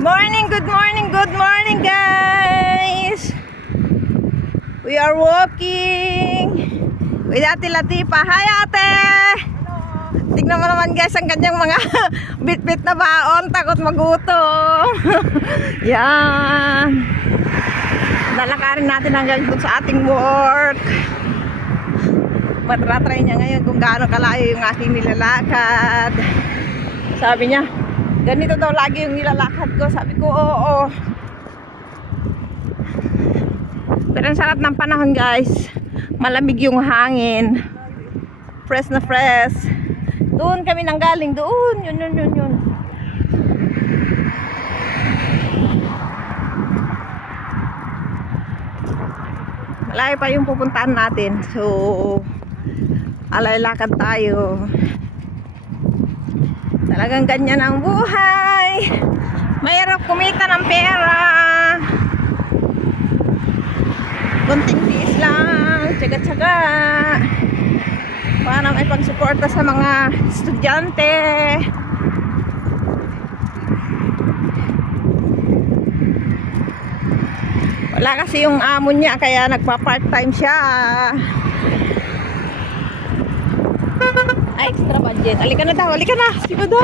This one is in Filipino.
Good morning guys. We are walking with Ate Latifa. Hi Ate! Tignan mo naman guys ang kanyang mga bit-bit na baon, takot magutom. Yan. Lalakarin natin hanggang dun sa ating work. Matratry niya ngayon kung gaano kalayo yung aking nilalakad. Sabi niya, ganito daw lagi yung nilalakad ko. Sabi ko, oo. Pero ang sarap ng panahon guys. Malamig yung hangin. Fresh na fresh. Doon kami nanggaling. Doon. Yun. Malayo pa yung pupuntahan natin. So, alay lakad tayo. Talagang ganyan ang buhay. Mahirap kumita ng pera. Kunting tiis lang, tsaga-tsaga para may pagsuporta sa mga estudyante. Wala kasi yung amo niya kaya nagpa-part-time siya. Ay, extra budget. Halika na daw, halika na. Sino daw?